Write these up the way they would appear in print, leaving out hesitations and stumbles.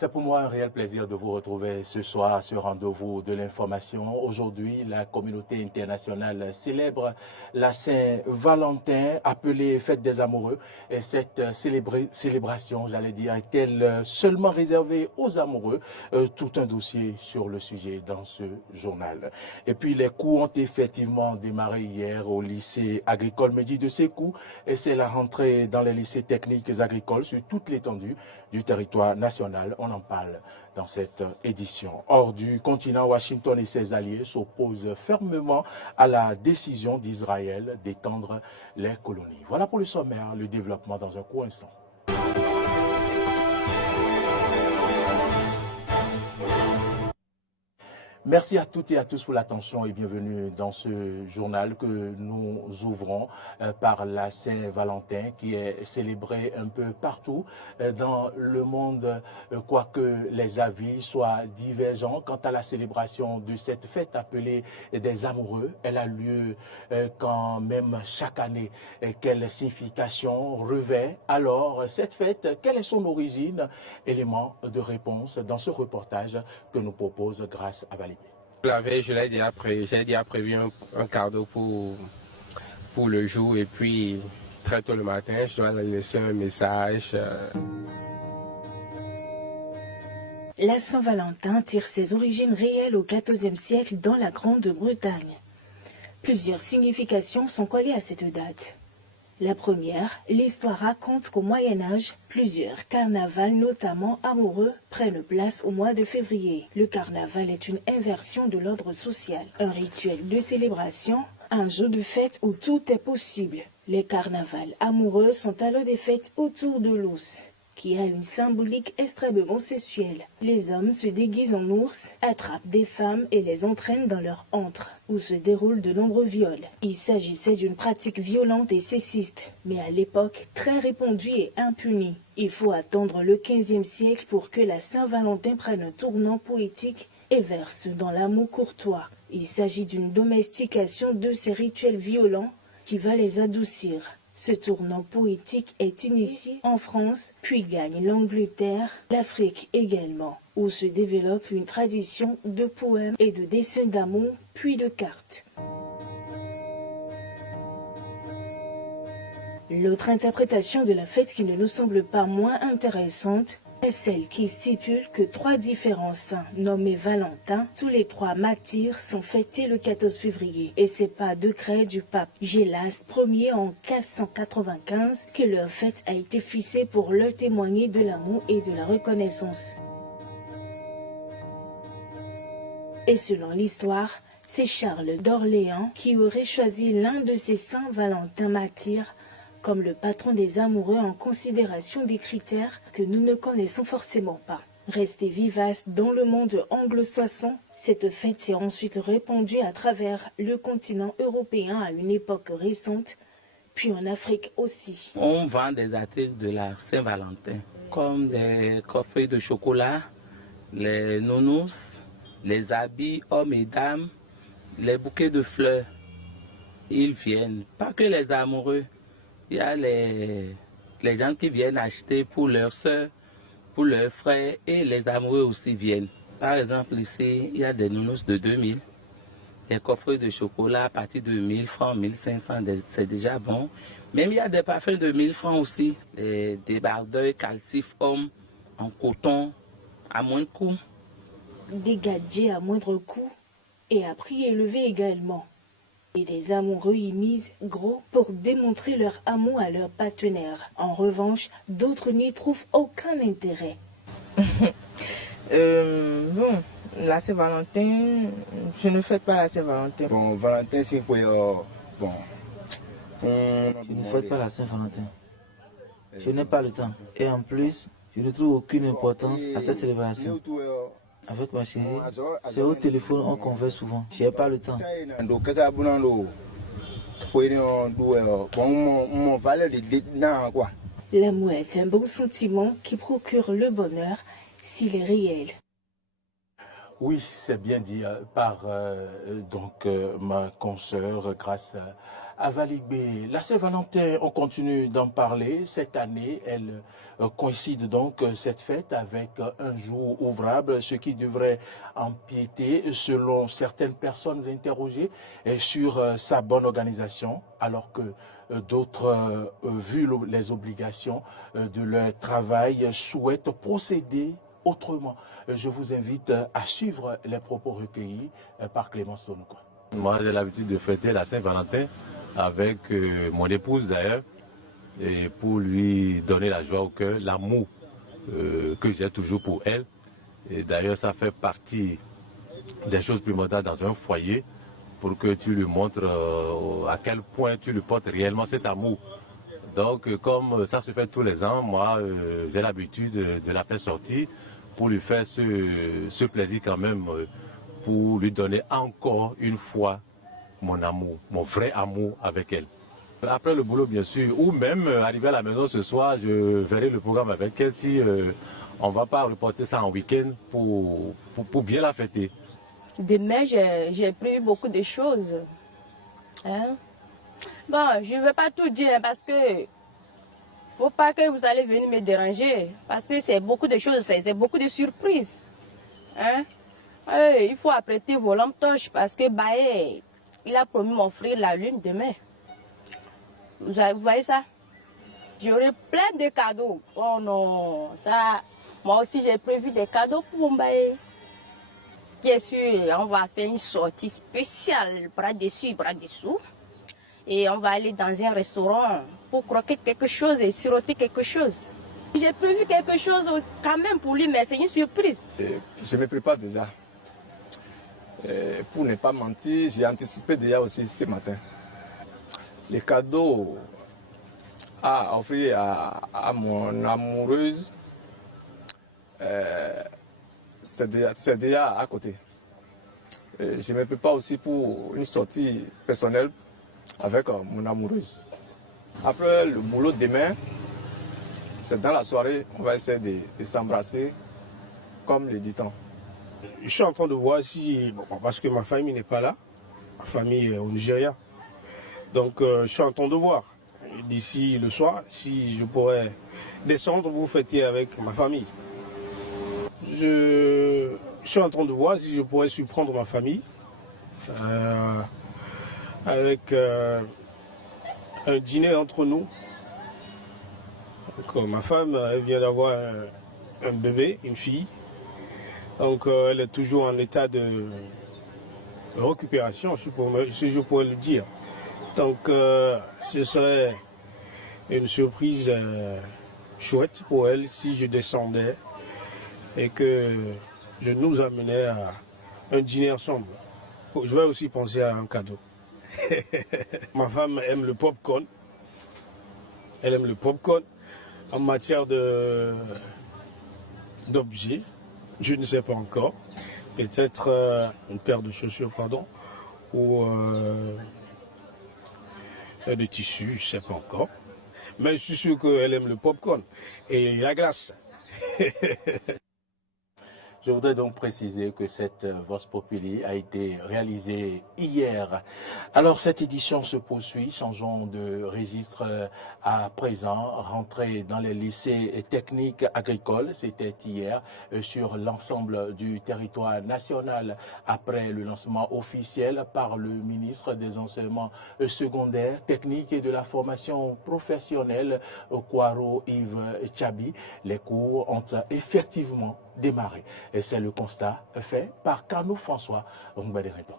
C'est pour moi un réel plaisir de vous retrouver ce soir à ce rendez-vous de l'information. Aujourd'hui, la communauté internationale célèbre la Saint-Valentin, appelée Fête des Amoureux. Et cette célébration, j'allais dire, est-elle seulement réservée aux amoureux? Tout un dossier sur le sujet dans ce journal. Et puis, les cours ont effectivement démarré hier au lycée agricole Mehdi de Sékou. Et c'est la rentrée dans les lycées techniques agricoles sur toute l'étendue du territoire national. On en parle dans cette édition. Hors du continent, Washington et ses alliés s'opposent fermement à la décision d'Israël d'étendre les colonies. Voilà pour le sommaire, le développement dans un court instant. Merci à toutes et à tous pour l'attention et bienvenue dans ce journal que nous ouvrons par la Saint-Valentin qui est célébrée un peu partout dans le monde, quoique les avis soient divergents quant à la célébration de cette fête appelée des amoureux. Elle a lieu quand même chaque année. Quelle signification revêt alors cette fête? Quelle est son origine? Élément de réponse dans ce reportage que nous propose Grâce à Valibé. La veille, j'ai déjà prévu un cadeau pour le jour et puis très tôt le matin, je dois laisser un message. La Saint-Valentin tire ses origines réelles au XIVe siècle dans la Grande-Bretagne. Plusieurs significations sont collées à cette date. La première, l'histoire raconte qu'au Moyen-Âge, plusieurs carnavals, notamment amoureux, prennent place au mois de février. Le carnaval est une inversion de l'ordre social, un rituel de célébration, un jour de fête où tout est possible. Les carnavals amoureux sont alors des fêtes autour de l'os, qui a une symbolique extrêmement sexuelle. Les hommes se déguisent en ours, attrapent des femmes et les entraînent dans leur antre, où se déroulent de nombreux viols. Il s'agissait d'une pratique violente et sexiste, mais à l'époque très répandue et impunie. Il faut attendre le XVe siècle pour que la Saint-Valentin prenne un tournant poétique et verse dans l'amour courtois. Il s'agit d'une domestication de ces rituels violents qui va les adoucir. Ce tournant poétique est initié en France, puis gagne l'Angleterre, l'Afrique également, où se développe une tradition de poèmes et de dessins d'amour, puis de cartes. L'autre interprétation de la fête qui ne nous semble pas moins intéressante est celle qui stipule que 3 différents saints nommés Valentin, tous les 3 martyrs, sont fêtés le 14 février. Et c'est par décret du pape Gélaste Ier en 1595 que leur fête a été fixée pour leur témoigner de l'amour et de la reconnaissance. Et selon l'histoire, c'est Charles d'Orléans qui aurait choisi l'un de ces saints Valentins martyrs comme le patron des amoureux en considération des critères que nous ne connaissons forcément pas. Restée vivace dans le monde anglo-saxon, cette fête s'est ensuite répandue à travers le continent européen à une époque récente, puis en Afrique aussi. On vend des articles de la Saint-Valentin, comme des coffrets de chocolat, les nounous, les habits hommes et dames, les bouquets de fleurs. Ils viennent, pas que les amoureux. Il y a les gens qui viennent acheter pour leurs soeurs, pour leurs frères et les amoureux aussi viennent. Par exemple, ici, il y a des nounous de 2000, des coffrets de chocolat à partir de 1000 francs, 1500, c'est déjà bon. Même il y a des parfums de 1000 francs aussi, des débardeurs calcifs hommes en coton à moins de coût. Des gadgets à moindre coût et à prix élevé également. Et les amoureux y misent gros pour démontrer leur amour à leur partenaire. En revanche, d'autres n'y trouvent aucun intérêt. Bon, la Saint-Valentin, je ne fête pas la Saint-Valentin. Bon, Valentin, c'est quoi? Bon. Je ne fête pas la Saint-Valentin. Je n'ai pas le temps. Et en plus, je ne trouve aucune importance à cette célébration. Avec ma chérie, c'est au téléphone on converse souvent. Je n'ai pas le temps. L'amour est un bon sentiment qui procure le bonheur s'il est réel. Oui, c'est bien dit par ma consoeur Grâce à Valigbé. La Saint-Valentin, on continue d'en parler. Cette année, elle coïncide donc cette fête avec un jour ouvrable, ce qui devrait empiéter, selon certaines personnes interrogées, sur sa bonne organisation, alors que d'autres, vu les obligations de leur travail, souhaitent procéder autrement. Je vous invite à suivre les propos recueillis par Clémence Tonouko. Moi, j'ai l'habitude de fêter la Saint-Valentin avec mon épouse d'ailleurs, et pour lui donner la joie au cœur, l'amour que j'ai toujours pour elle. Et d'ailleurs, ça fait partie des choses primordiales dans un foyer pour que tu lui montres à quel point tu lui portes réellement cet amour. Donc, comme ça se fait tous les ans, moi, j'ai l'habitude de la faire sortir pour lui faire ce plaisir quand même, pour lui donner encore une fois mon amour, mon vrai amour avec elle. Après le boulot, bien sûr, ou même arriver à la maison ce soir, je verrai le programme avec elle si on ne va pas reporter ça en week-end pour bien la fêter. Demain, j'ai prévu beaucoup de choses. Hein? Bon, je ne vais pas tout dire parce que faut pas que vous allez venir me déranger. Parce que c'est beaucoup de choses, c'est beaucoup de surprises. Hein? Il faut apprêter vos lampes torches parce que Baé, il a promis m'offrir la lune demain. Vous voyez ça? J'aurai plein de cadeaux. Oh non, ça, moi aussi j'ai prévu des cadeaux pour Baé. Bien sûr, on va faire une sortie spéciale, bras dessus, bras dessous. Et on va aller dans un restaurant pour croquer quelque chose et siroter quelque chose. J'ai prévu quelque chose quand même pour lui, mais c'est une surprise. Je me prépare déjà. Pour ne pas mentir, j'ai anticipé déjà aussi ce matin. Les cadeaux à offrir à mon amoureuse, c'est déjà à côté. Je me prépare aussi pour une sortie personnelle avec mon amoureuse. Après le boulot demain, c'est dans la soirée, on va essayer de s'embrasser comme le dit-on. Je suis en train de voir si, parce que ma famille n'est pas là, ma famille est au Nigeria. Donc je suis en train de voir d'ici le soir si je pourrais descendre pour fêter avec ma famille. Je suis en train de voir si je pourrais surprendre ma famille avec un dîner entre nous. Donc, ma femme, elle vient d'avoir un bébé, une fille. Donc elle est toujours en état de récupération, si je pourrais le dire. Donc ce serait une surprise chouette pour elle si je descendais et que je nous amenais à un dîner ensemble. Je vais aussi penser à un cadeau. Ma femme aime le popcorn. Elle aime le popcorn. En matière d'objets, je ne sais pas encore. Peut-être une paire de chaussures, pardon, ou de tissu, je ne sais pas encore. Mais je suis sûr qu'elle aime le popcorn et la glace. Je voudrais donc préciser que cette Vox Populi a été réalisée hier. Alors cette édition se poursuit, changeons de registre à présent, rentrée dans les lycées techniques agricoles, c'était hier sur l'ensemble du territoire national après le lancement officiel par le ministre des enseignements secondaires, techniques et de la formation professionnelle, Kwaro Yves Tchabi. Les cours ont effectivement démarré. Et c'est le constat fait par Carnot François Mbadéreton.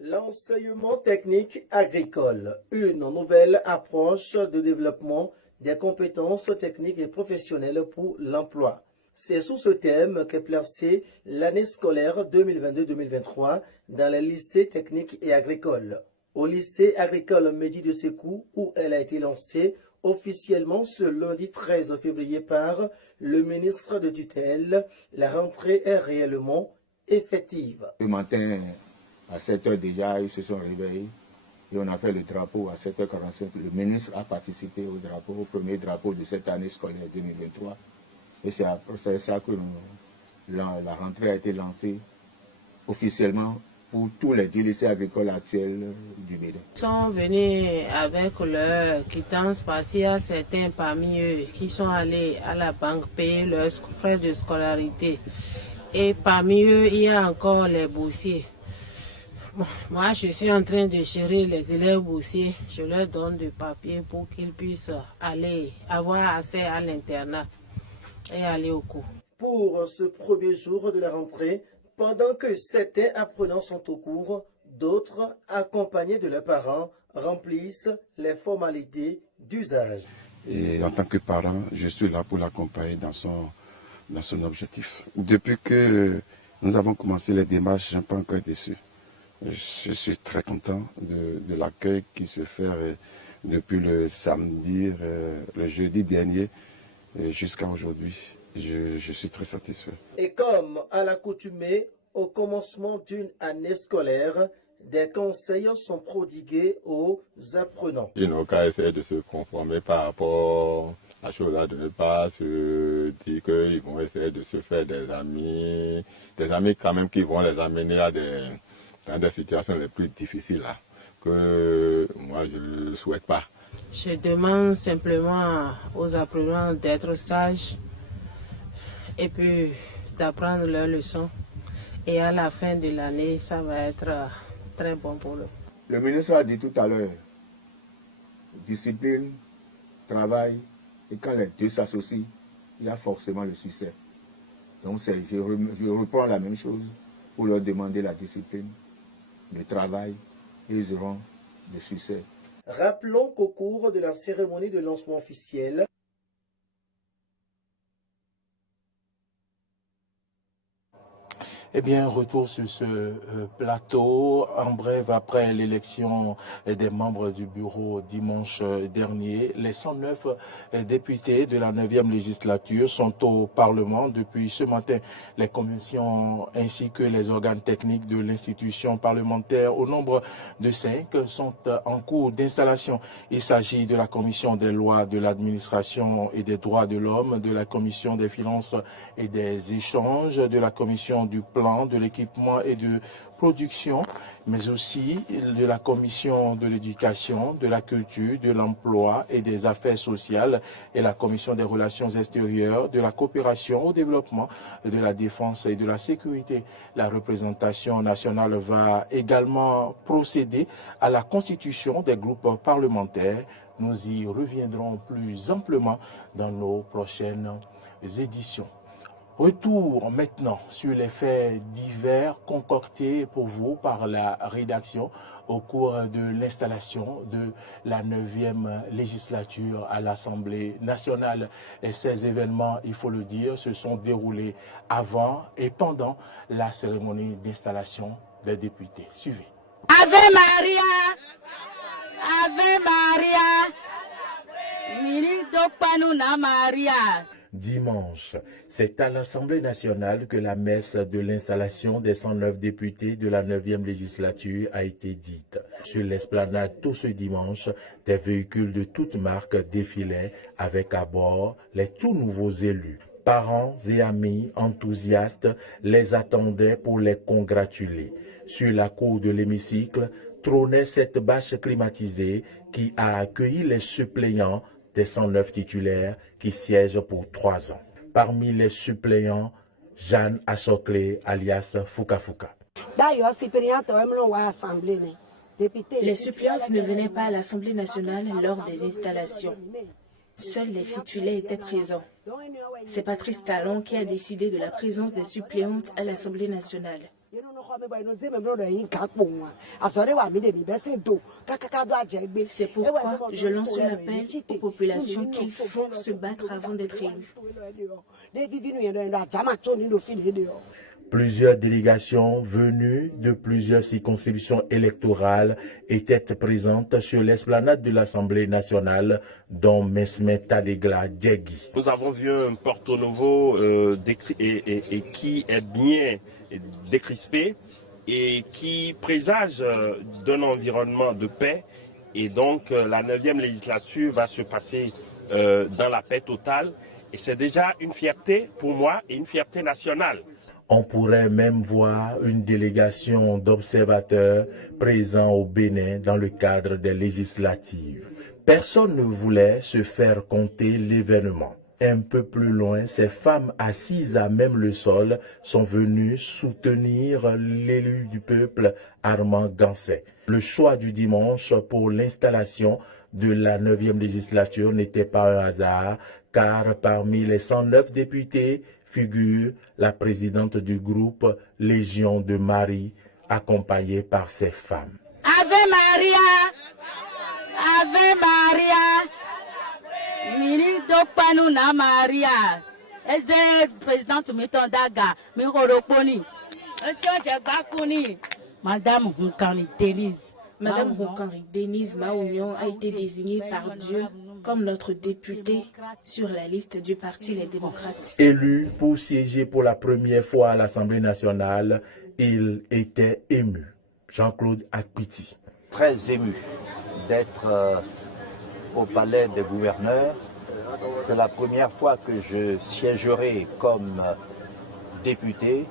L'enseignement technique agricole, une nouvelle approche de développement des compétences techniques et professionnelles pour l'emploi. C'est sous ce thème qu'est placée l'année scolaire 2022-2023 dans les lycées techniques et agricoles. Au lycée agricole Mehdi de Sékou, où elle a été lancée officiellement ce lundi 13 février par le ministre de tutelle, la rentrée est réellement effective. Le matin, à 7 h déjà, ils se sont réveillés et on a fait le drapeau à 7 h 45. Le ministre a participé au drapeau, au premier drapeau de cette année scolaire 2023. Et c'est après ça que la rentrée a été lancée officiellement pour tous les délaissés agricoles actuels du Bénin. Ils sont venus avec leur quittance parce qu'il y a certains parmi eux qui sont allés à la banque payer leurs frais de scolarité. Et parmi eux, il y a encore les boursiers. Bon, moi, je suis en train de gérer les élèves boursiers. Je leur donne des papiers pour qu'ils puissent aller avoir accès à l'internat et aller au cours. Pour ce premier jour de la rentrée, pendant que certains apprenants sont au cours, d'autres, accompagnés de leurs parents, remplissent les formalités d'usage. Et en tant que parent, je suis là pour l'accompagner dans son objectif. Depuis que nous avons commencé les démarches, je n'ai pas encore déçu. Je suis très content de l'accueil qui se fait depuis le samedi, le jeudi dernier jusqu'à aujourd'hui. Je suis très satisfait. Et comme à l'accoutumée, au commencement d'une année scolaire, des conseils sont prodigués aux apprenants. Ils n'ont qu'à essayer de se conformer par rapport à la chose là, de ne pas se dire qu'ils vont essayer de se faire des amis quand même qui vont les amener dans des situations les plus difficiles là, que moi je ne souhaite pas. Je demande simplement aux apprenants d'être sages et puis d'apprendre leurs leçons. Et à la fin de l'année, ça va être très bon pour eux. Le ministre a dit tout à l'heure, discipline, travail, et quand les deux s'associent, il y a forcément le succès. Donc je reprends la même chose pour leur demander la discipline, le travail, et ils auront le succès. Rappelons qu'au cours de la cérémonie de lancement officiel, Eh bien, retour sur ce plateau. En bref, après l'élection des membres du bureau dimanche dernier, les 109 députés de la 9e législature sont au Parlement. Depuis ce matin, les commissions ainsi que les organes techniques de l'institution parlementaire, au nombre de 5, sont en cours d'installation. Il s'agit de la commission des lois, de l'administration et des droits de l'homme, de la commission des finances et des échanges, de la commission du plan, de l'équipement et de production, mais aussi de la commission de l'éducation, de la culture, de l'emploi et des affaires sociales et la commission des relations extérieures, de la coopération au développement, de la défense et de la sécurité. La représentation nationale va également procéder à la constitution des groupes parlementaires. Nous y reviendrons plus amplement dans nos prochaines éditions. Retour maintenant sur les faits divers concoctés pour vous par la rédaction au cours de l'installation de la 9e législature à l'Assemblée nationale. Et ces événements, il faut le dire, se sont déroulés avant et pendant la cérémonie d'installation des députés. Suivez. Ave Maria, Ave Maria, Mirido Panuna Maria. Dimanche, c'est à l'Assemblée nationale que la messe de l'installation des 109 députés de la 9e législature a été dite. Sur l'esplanade tout ce dimanche, des véhicules de toutes marques défilaient avec à bord les tout nouveaux élus. Parents et amis enthousiastes les attendaient pour les congratuler. Sur la cour de l'hémicycle trônait cette bâche climatisée qui a accueilli les suppléants des 109 titulaires qui siègent pour 3 ans. Parmi les suppléants, Jeanne Assoklé, alias Fouka Fouka. Les suppléantes ne venaient pas à l'Assemblée nationale lors des installations. Seuls les titulaires étaient présents. C'est Patrice Talon qui a décidé de la présence des suppléantes à l'Assemblée nationale. C'est pourquoi je lance un appel aux populations qu'il faut se battre avant d'être élus. Plusieurs délégations venues de plusieurs circonscriptions électorales étaient présentes sur l'esplanade de l'Assemblée nationale, dont Mesme Tadegla Djegui. Nous avons vu un Porto Novo et qui est bien décrispé et qui présage d'un environnement de paix. Et donc la 9e législature va se passer dans la paix totale. Et c'est déjà une fierté pour moi et une fierté nationale. On pourrait même voir une délégation d'observateurs présents au Bénin dans le cadre des législatives. Personne ne voulait se faire compter l'événement. Un peu plus loin, ces femmes assises à même le sol sont venues soutenir l'élu du peuple, Armand Gansé. Le choix du dimanche pour l'installation de la 9e législature n'était pas un hasard, car parmi les 109 députés figure la présidente du groupe Légion de Marie, accompagnée par ses femmes. Ave Maria, Ave Maria, Miri Dopanu na Maria, Eze présidente Mitondaga, Miroroponi, Madame Hunkani Denise. Madame Hunkani Denise Maounion a été désignée par Dieu comme notre députée sur la liste du Parti Les Démocrates. Élu pour siéger pour la première fois à l'Assemblée nationale, il était ému. Jean-Claude Akpiti. Très ému d'être au palais des gouverneurs. C'est la première fois que je siégerai comme député.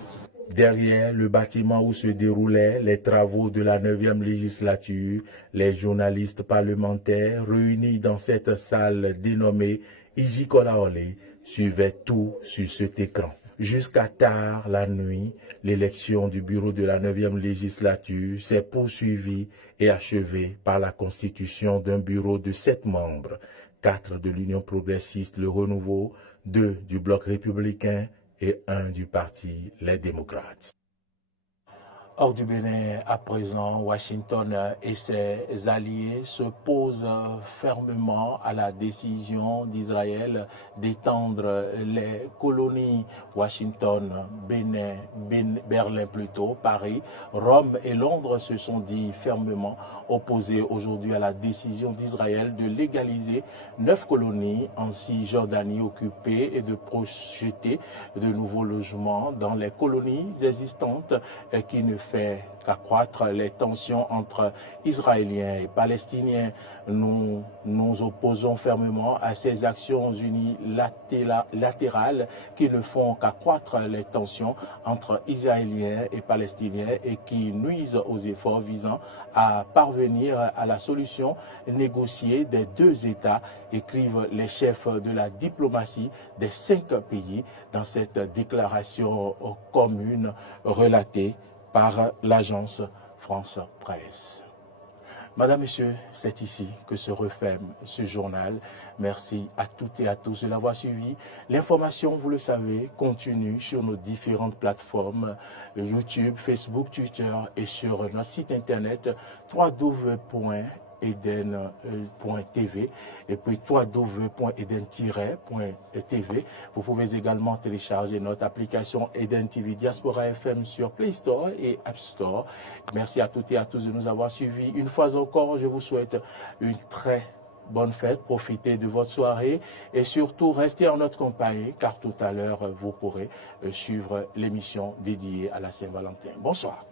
Derrière le bâtiment où se déroulaient les travaux de la 9e législature, les journalistes parlementaires réunis dans cette salle dénommée Ijikolaole suivaient tout sur cet écran. Jusqu'à tard la nuit, l'élection du bureau de la 9e législature s'est poursuivie et achevée par la constitution d'un bureau de 7 membres, 4 de l'Union progressiste Le Renouveau, 2 du Bloc républicain et 1 du Parti Les Démocrates. Hors du Bénin, à présent, Washington et ses alliés s'opposent fermement à la décision d'Israël d'étendre les colonies Washington, Bénin, Berlin plutôt, Paris, Rome et Londres se sont dit fermement opposés aujourd'hui à la décision d'Israël de légaliser 9 colonies en Cisjordanie occupées et de projeter de nouveaux logements dans les colonies existantes qui ne fait qu'accroître les tensions entre Israéliens et Palestiniens. Nous nous opposons fermement à ces actions unilatérales qui ne font qu'accroître les tensions entre Israéliens et Palestiniens et qui nuisent aux efforts visant à parvenir à la solution négociée des 2 États, écrivent les chefs de la diplomatie des 5 pays dans cette déclaration commune relatée par l'agence France Presse. Madame, Monsieur, c'est ici que se referme ce journal. Merci à toutes et à tous de l'avoir suivi. L'information, vous le savez, continue sur nos différentes plateformes YouTube, Facebook, Twitter et sur notre site internet www.eden.tv et puis www.eden-tv. Vous pouvez également télécharger notre application Eden TV Diaspora FM sur Play Store et App Store. Merci à toutes et à tous de nous avoir suivis. Une fois encore, je vous souhaite une très bonne fête, profitez de votre soirée et surtout restez en notre compagnie car tout à l'heure vous pourrez suivre l'émission dédiée à la Saint-Valentin. Bonsoir.